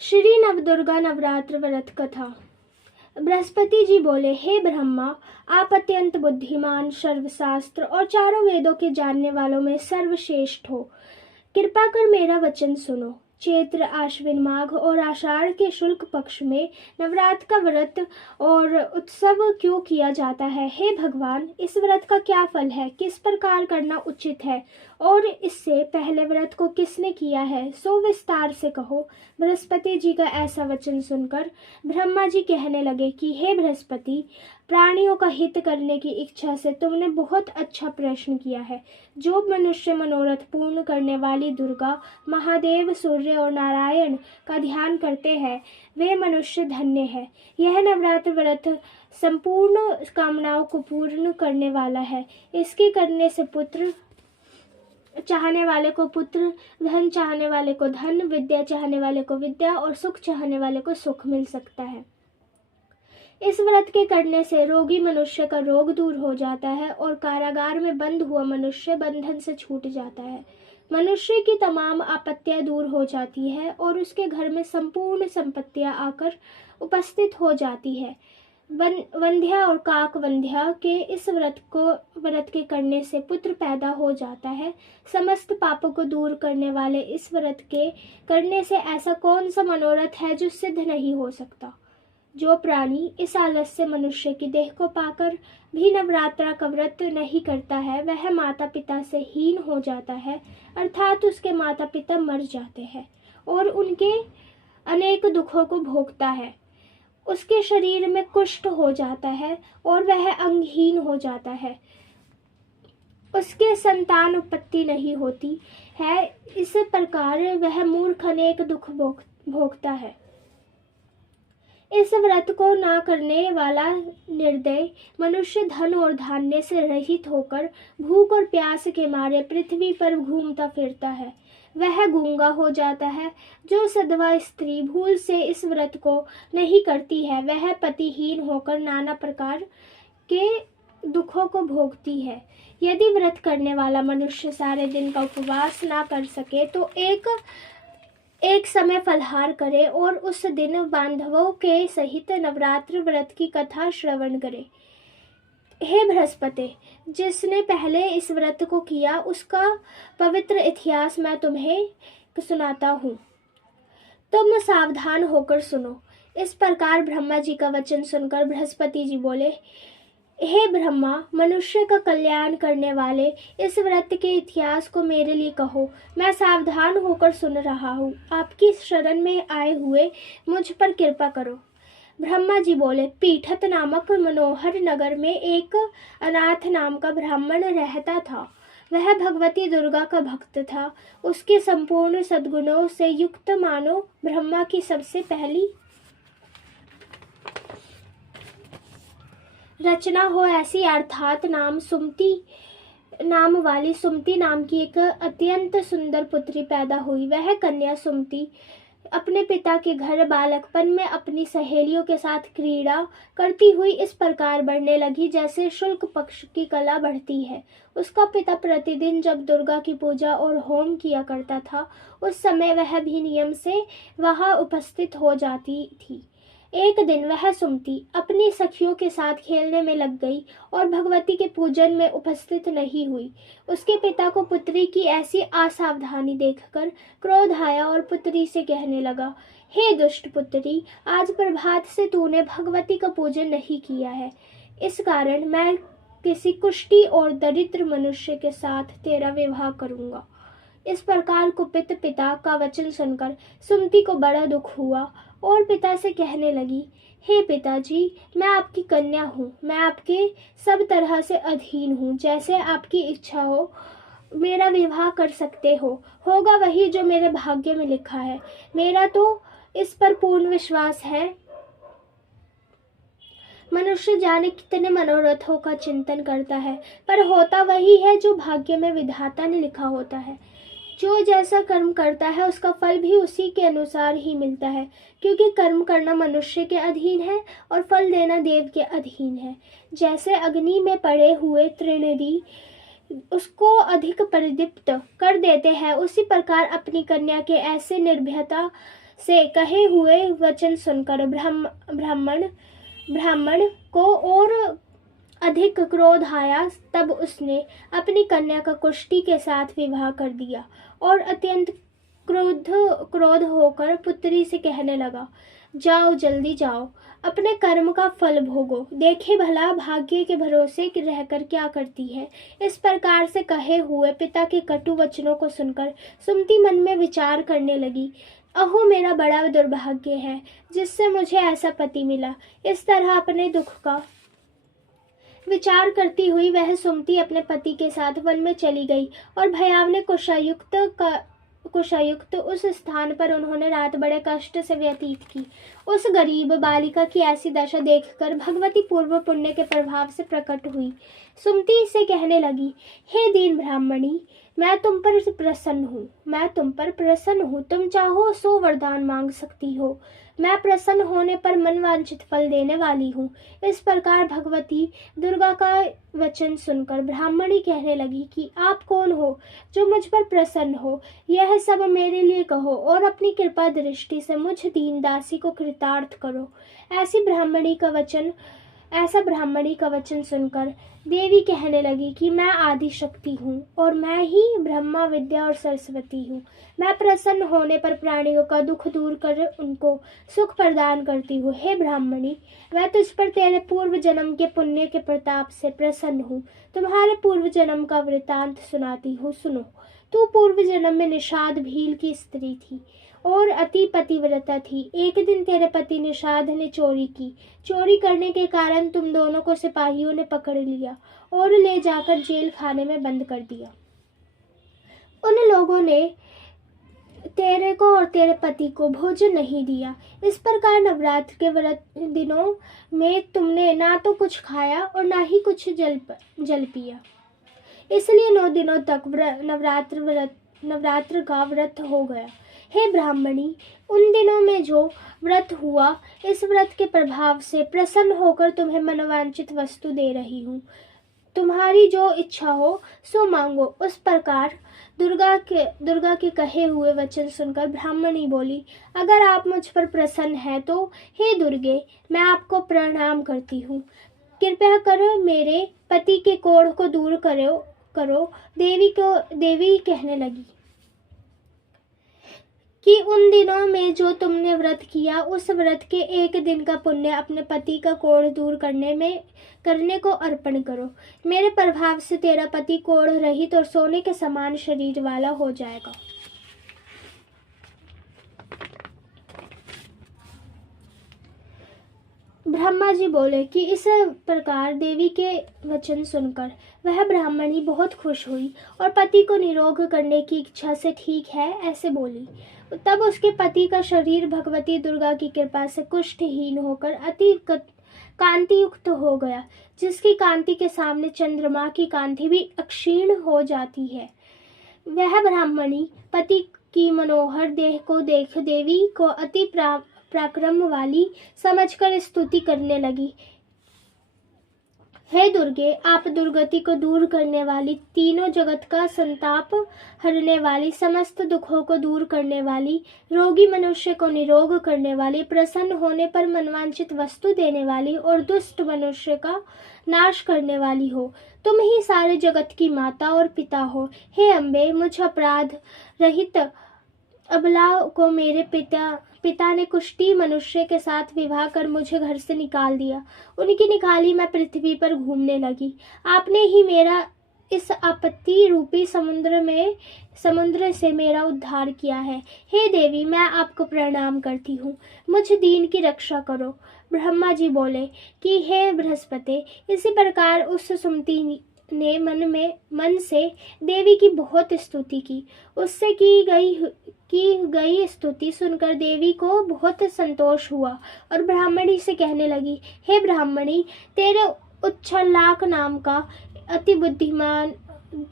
श्री नवदुर्गा नवरात्र व्रत कथा। बृहस्पति जी बोले, हे ब्रह्मा, आप अत्यंत बुद्धिमान, सर्वशास्त्र और चारों वेदों के जानने वालों में सर्वश्रेष्ठ हो। कृपा कर मेरा वचन सुनो। चैत्र, आश्विन, माघ और आषाढ़ के शुक्ल पक्ष में नवरात्र का व्रत और उत्सव क्यों किया जाता है? हे भगवान, इस व्रत का क्या फल है? किस प्रकार करना उचित है? और इससे पहले व्रत को किसने किया है, सो विस्तार से कहो। बृहस्पति जी का ऐसा वचन सुनकर ब्रह्मा जी कहने लगे कि हे बृहस्पति, प्राणियों का हित करने की इच्छा से तुमने बहुत अच्छा प्रश्न किया है। जो मनुष्य मनोरथ पूर्ण करने वाली दुर्गा, महादेव, सूर्य और नारायण का ध्यान करते हैं, वे मनुष्य धन्य है। यह नवरात्र व्रत संपूर्ण कामनाओं को पूर्ण करने वाला है। इसके करने से पुत्र चाहने वाले को पुत्र, धन चाहने वाले को धन, विद्या चाहने वाले को विद्या और सुख चाहने वाले को सुख मिल सकता है। इस व्रत के करने से रोगी मनुष्य का रोग दूर हो जाता है और कारागार में बंद हुआ मनुष्य बंधन से छूट जाता है। मनुष्य की तमाम आपत्तियां दूर हो जाती है और उसके घर में संपूर्ण संपत्तियां आकर उपस्थित हो जाती है। वंध्या और काक वंध्या के इस व्रत के करने से पुत्र पैदा हो जाता है। समस्त पापों को दूर करने वाले इस व्रत के करने से ऐसा कौन सा मनोरथ है जो सिद्ध नहीं हो सकता? जो प्राणी इस आलस्य मनुष्य की देह को पाकर भी नवरात्रा का व्रत नहीं करता है, वह माता पिता से हीन हो जाता है, अर्थात उसके माता पिता मर जाते हैं और उनके अनेक दुखों को भोगता है। उसके शरीर में कुष्ठ हो जाता है और वह अंगहीन हो जाता है। उसके संतान उत्पत्ति नहीं होती है। इस प्रकार वह मूर्ख अनेक दुख भोगता है। इस व्रत को ना करने वाला निर्दय मनुष्य धन और धान्य से रहित होकर भूख और प्यास के मारे पृथ्वी पर घूमता फिरता है। वह गूंगा हो जाता है। जो सधवा स्त्री भूल से इस व्रत को नहीं करती है, वह पतिहीन होकर नाना प्रकार के दुखों को भोगती है। यदि व्रत करने वाला मनुष्य सारे दिन का उपवास ना कर सके तो एक समय फलहार करे और उस दिन बांधवों के सहित नवरात्र व्रत की कथा श्रवण करे। हे बृहस्पति, जिसने पहले इस व्रत को किया उसका पवित्र इतिहास मैं तुम्हें सुनाता हूँ। तुम सावधान होकर सुनो। इस प्रकार ब्रह्मा जी का वचन सुनकर बृहस्पति जी बोले, हे ब्रह्मा, मनुष्य का कल्याण करने वाले इस व्रत के इतिहास को मेरे लिए कहो। मैं सावधान होकर सुन रहा हूँ। आपकी शरण में आए हुए मुझ पर कृपा करो। ब्रह्मा जी बोले, पीठत नामक मनोहर नगर में एक अनाथ नाम का ब्राह्मण रहता था। वह भगवती दुर्गा का भक्त था। उसके संपूर्ण सद्गुणों से युक्त मानो ब्रह्मा की सबसे पहली रचना हो ऐसी, अर्थात नाम वाली सुमति नाम की एक अत्यंत सुंदर पुत्री पैदा हुई। वह कन्या सुमति अपने पिता के घर बालकपन में अपनी सहेलियों के साथ क्रीड़ा करती हुई इस प्रकार बढ़ने लगी जैसे शुक्ल पक्ष की कला बढ़ती है। उसका पिता प्रतिदिन जब दुर्गा की पूजा और होम किया करता था, उस समय वह भी नियम से वहां उपस्थित हो जाती थी। एक दिन वह सुमति अपनी सखियों के साथ खेलने में लग गई और भगवती के पूजन में उपस्थित नहीं हुई। उसके पिता को पुत्री की ऐसी असावधानी देखकर क्रोध आया और पुत्री से कहने लगा, हे दुष्ट पुत्री, आज प्रभात से तूने भगवती का पूजन नहीं किया है। इस कारण मैं किसी कुष्ठी और दरिद्र मनुष्य के साथ तेरा विवाह करूंगा। इस प्रकार कुपित पिता का वचन सुनकर सुमति को बड़ा दुख हुआ और पिता से कहने लगी, हे पिताजी, मैं आपकी कन्या हूँ। मैं आपके सब तरह से अधीन हूँ। जैसे आपकी इच्छा हो मेरा विवाह कर सकते हो। होगा वही जो मेरे भाग्य में लिखा है। मेरा तो इस पर पूर्ण विश्वास है। मनुष्य जाने कितने मनोरथों का चिंतन करता है, पर होता वही है जो भाग्य में विधाता ने लिखा होता है। जो जैसा कर्म करता है उसका फल भी उसी के अनुसार ही मिलता है, क्योंकि कर्म करना मनुष्य के अधीन है और फल देना देव के अधीन है। जैसे अग्नि में पड़े हुए त्रिनेत्री उसको अधिक प्रदीप्त कर देते हैं, उसी प्रकार अपनी कन्या के ऐसे निर्भयता से कहे हुए वचन सुनकर ब्राह्मण को और अधिक क्रोध आया। तब उसने अपनी कन्या का कुष्टी के साथ विवाह कर दिया और अत्यंत क्रोध होकर पुत्री से कहने लगा, जाओ, जल्दी जाओ, अपने कर्म का फल भोगो, देखे भला भाग्य के भरोसे रहकर क्या करती है। इस प्रकार से कहे हुए पिता के कटु वचनों को सुनकर सुमति मन में विचार करने लगी, अहो मेरा बड़ा दुर्भाग्य है जिससे मुझे ऐसा पति मिला। इस तरह अपने दुख का विचार करती हुई वह सुमति अपने पति के साथ वन में चली गई और भयावने कुशायुक्त उस स्थान पर उन्होंने रात बड़े कष्ट से व्यतीत की। उस गरीब बालिका की ऐसी दशा देखकर भगवती पूर्व पुण्य के प्रभाव से प्रकट हुई। सुमति से कहने लगी, हे दीन ब्राह्मणी, मैं तुम पर प्रसन्न हूँ, तुम चाहो सो वरदान मांग सकती हो, मैं प्रसन्न होने पर मनवांछित फल देने वाली हूँ। इस प्रकार भगवती दुर्गा का वचन सुनकर ब्राह्मणी कहने लगी कि आप कौन हो जो मुझ पर प्रसन्न हो, यह सब मेरे लिए कहो और अपनी कृपा दृष्टि से मुझ दीन दासी को कृतार्थ करो। ऐसा ब्राह्मणी का वचन सुनकर देवी कहने लगी कि मैं आदि शक्ति हूँ और मैं ही ब्रह्मा, विद्या और सरस्वती हूँ। मैं प्रसन्न होने पर प्राणियों का दुख दूर कर उनको सुख प्रदान करती हूँ। हे ब्राह्मणी, मैं तुझ पर तेरे पूर्व जन्म के पुण्य के प्रताप से प्रसन्न हूँ। तुम्हारे पूर्व जन्म का वृतांत सुनाती हूँ, सुनो। तू पूर्व जन्म में निषाद भील की स्त्री थी और अति पतिव्रता थी। एक दिन तेरे पति निषाद ने चोरी की। चोरी करने के कारण तुम दोनों को सिपाहियों ने पकड़ लिया और ले जाकर जेल खाने में बंद कर दिया। उन लोगों ने तेरे को और तेरे पति को भोजन नहीं दिया। इस प्रकार नवरात्र के व्रत दिनों में तुमने ना तो कुछ खाया और ना ही कुछ जल पिया। इसलिए 9 दिनों तक नवरात्र का व्रत हो गया। हे ब्राह्मणी, उन दिनों में जो व्रत हुआ, इस व्रत के प्रभाव से प्रसन्न होकर तुम्हें मनोवांछित वस्तु दे रही हूँ। तुम्हारी जो इच्छा हो सो मांगो। उस प्रकार दुर्गा के कहे हुए वचन सुनकर ब्राह्मणी बोली, अगर आप मुझ पर प्रसन्न हैं तो हे दुर्गे, मैं आपको प्रणाम करती हूँ। कृपया कर मेरे पति के कोढ़ को दूर करो। देवी कहने लगी कि उन दिनों में जो तुमने व्रत किया, उस व्रत के एक दिन का पुण्य अपने पति का कोढ़ दूर करने को अर्पण करो। मेरे प्रभाव से तेरा पति कोढ़ रहित और सोने के समान शरीर वाला हो जाएगा। ब्रह्मा जी बोले कि इस प्रकार देवी के वचन सुनकर वह ब्राह्मणी बहुत खुश हुई और पति को निरोग करने की इच्छा से ठीक है ऐसे बोली। तब उसके पति का शरीर भगवती दुर्गा की कृपा से कुष्ठहीन होकर अति कांति युक्त हो गया, जिसकी कांति के सामने चंद्रमा की कांति भी अक्षीण हो जाती है। वह ब्राह्मणी पति की मनोहर देह को देख देवी को अति पराक्रम वाली समझकर स्तुति करने लगी। हे दुर्गे, आप दुर्गति को दूर करने वाली, तीनों जगत का संताप हरने वाली, समस्त दुखों को दूर करने वाली, रोगी मनुष्य को निरोग करने वाली, प्रसन्न होने पर मनवांछित वस्तु देने वाली और दुष्ट मनुष्य का नाश करने वाली हो। तुम ही सारे जगत की माता और पिता हो। हे अम्बे, मुझ अपराध रहित अबला को मेरे पिता ने कुष्ठी मनुष्य के साथ विवाह कर मुझे घर से निकाल दिया। उनकी निकाली मैं पृथ्वी पर घूमने लगी। आपने ही मेरा इस आपत्ति रूपी समुद्र से मेरा उद्धार किया है। हे देवी, मैं आपको प्रणाम करती हूँ, मुझ दीन की रक्षा करो। ब्रह्मा जी बोले कि हे बृहस्पति, इसी प्रकार उस सुमति ने मन से देवी की बहुत स्तुति की। उससे की गई स्तुति सुनकर देवी को बहुत संतोष हुआ और ब्राह्मणी से कहने लगी, हे ब्राह्मणी, तेरे उच्छलाक नाम का अति बुद्धिमान,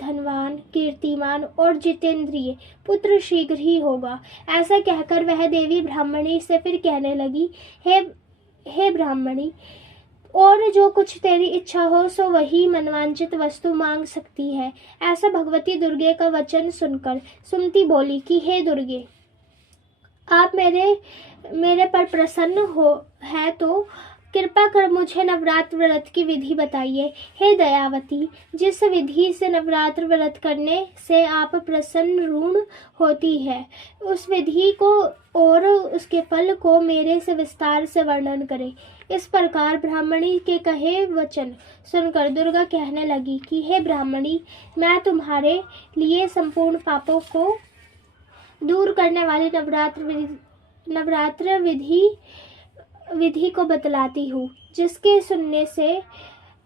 धनवान, कीर्तिमान और जितेंद्रिय पुत्र शीघ्र ही होगा। ऐसा कहकर वह देवी ब्राह्मणी से फिर कहने लगी, हे ब्राह्मणी, और जो कुछ तेरी इच्छा हो सो वही मनवांचित वस्तु मांग सकती है। ऐसा भगवती दुर्गे का वचन सुनकर सुमति बोली कि हे दुर्गे, आप मेरे पर प्रसन्न हो है तो कृपा कर मुझे नवरात्र व्रत की विधि बताइए। हे दयावती, जिस विधि से नवरात्र व्रत करने से आप प्रसन्न ऋण होती है, उस विधि को और उसके फल को मेरे से विस्तार से वर्णन करें। इस प्रकार ब्राह्मणी के कहे वचन सुनकर दुर्गा कहने लगी कि हे ब्राह्मणी, मैं तुम्हारे लिए संपूर्ण पापों को दूर करने वाली नवरात्र विधि को बतलाती हूँ, जिसके सुनने से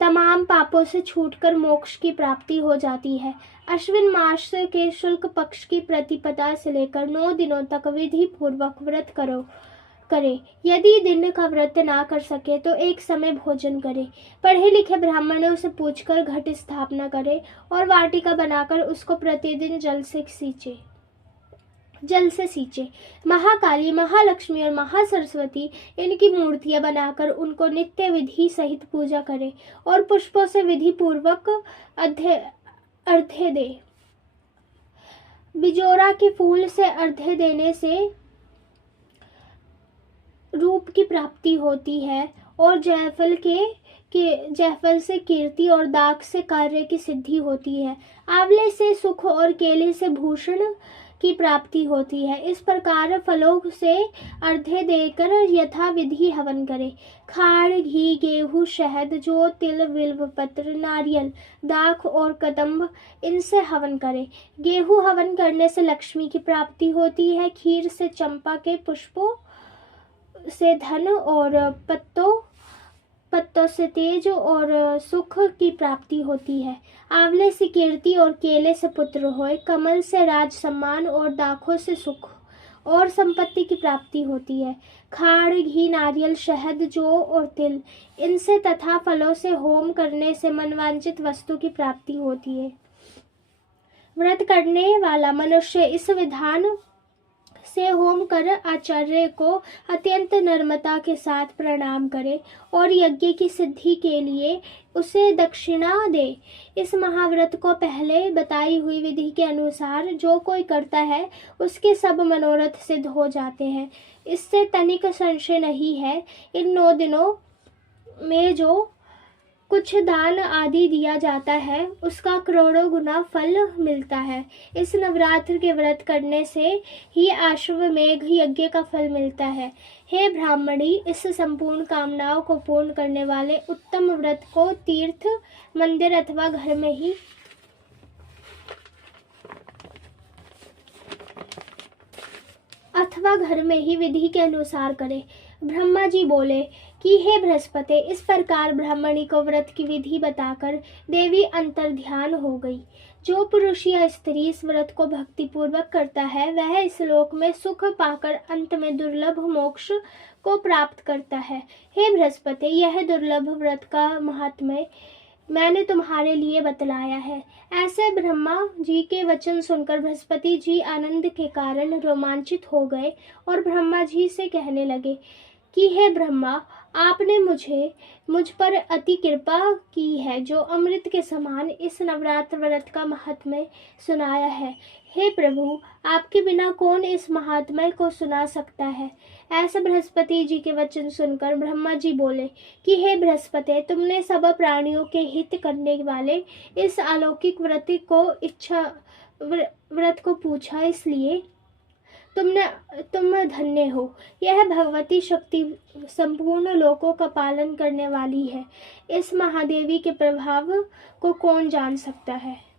तमाम पापों से छूटकर मोक्ष की प्राप्ति हो जाती है। अश्विन मास के शुक्ल पक्ष की प्रतिपदा से लेकर 9 दिनों तक विधि पूर्वक व्रत करे। यदि दिन का व्रत ना कर सके तो एक समय भोजन करे। पढ़े लिखे ब्राह्मणों से पूछकर घट स्थापना करे और वाटिका बनाकर उसको प्रतिदिन जल से सींचे। महाकाली, महालक्ष्मी और महासरस्वती इनकी मूर्तियां बनाकर उनको नित्य विधि सहित पूजा करे और पुष्पों से विधि पूर्वक अर्घ्य दे। बिजोरा के फूल से अर्घ्य देने से रूप की प्राप्ति होती है और जायफल से कीर्ति और दाख से कार्य की सिद्धि होती है। आंवले से सुख और केले से भूषण की प्राप्ति होती है। इस प्रकार फलों से अर्घ्य देकर यथा विधि हवन करे। खाड़, घी, गेहूं, शहद, जौ, तिल, बिल्व पत्र, नारियल, दाख और कदम्ब इनसे हवन करे। गेहूं हवन करने से लक्ष्मी की प्राप्ति होती है। खीर से चंपा के पुष्पों से धन और पत्तों से तेज और सुख की प्राप्ति होती है। आंवले से कीर्ति और केले से पुत्र होए। कमल से राज सम्मान और दाखों से सुख और संपत्ति की प्राप्ति होती है। खाड़, घी, नारियल, शहद, जौ और तिल इनसे तथा फलों से होम करने से मनवांचित वस्तु की प्राप्ति होती है। व्रत करने वाला मनुष्य इस विधान से होम कर आचार्य को अत्यंत नम्रता के साथ प्रणाम करे और यज्ञ की सिद्धि के लिए उसे दक्षिणा दे। इस महाव्रत को पहले बताई हुई विधि के अनुसार जो कोई करता है उसके सब मनोरथ सिद्ध हो जाते हैं। इससे तनिक संशय नहीं है। इन 9 दिनों में जो कुछ दान आदि दिया जाता है उसका करोड़ों गुना फल मिलता है। इस नवरात्र के व्रत करने से ही अश्वमेघ यज्ञ का फल मिलता है। हे ब्राह्मणी, इस संपूर्ण कामनाओं को पूर्ण करने वाले उत्तम व्रत को तीर्थ, मंदिर अथवा घर में ही विधि के अनुसार करे। ब्रह्मा जी बोले कि हे बृहस्पति, इस प्रकार ब्राह्मणी को व्रत की विधि बताकर देवी अंतर्ध्यान हो गई। जो पुरुष या स्त्री इस व्रत को भक्ति पूर्वक करता है वह इस लोक में सुख पाकर अंत में दुर्लभ मोक्ष को प्राप्त करता है। हे बृहस्पति, यह दुर्लभ व्रत का महात्म्य मैंने तुम्हारे लिए बतलाया है। ऐसे ब्रह्मा जी के वचन सुनकर बृहस्पति जी आनंद के कारण रोमांचित हो गए और ब्रह्मा जी से कहने लगे कि हे ब्रह्मा, आपने मुझ पर अति कृपा की है जो अमृत के समान इस नवरात्र व्रत का महात्म्य सुनाया है। हे प्रभु, आपके बिना कौन इस महात्म्य को सुना सकता है। ऐसे बृहस्पति जी के वचन सुनकर ब्रह्मा जी बोले कि हे बृहस्पति, तुमने सब प्राणियों के हित करने वाले इस अलौकिक व्रत को पूछा, इसलिए तुम धन्य हो। यह भगवती शक्ति संपूर्ण लोकों का पालन करने वाली है। इस महादेवी के प्रभाव को कौन जान सकता है।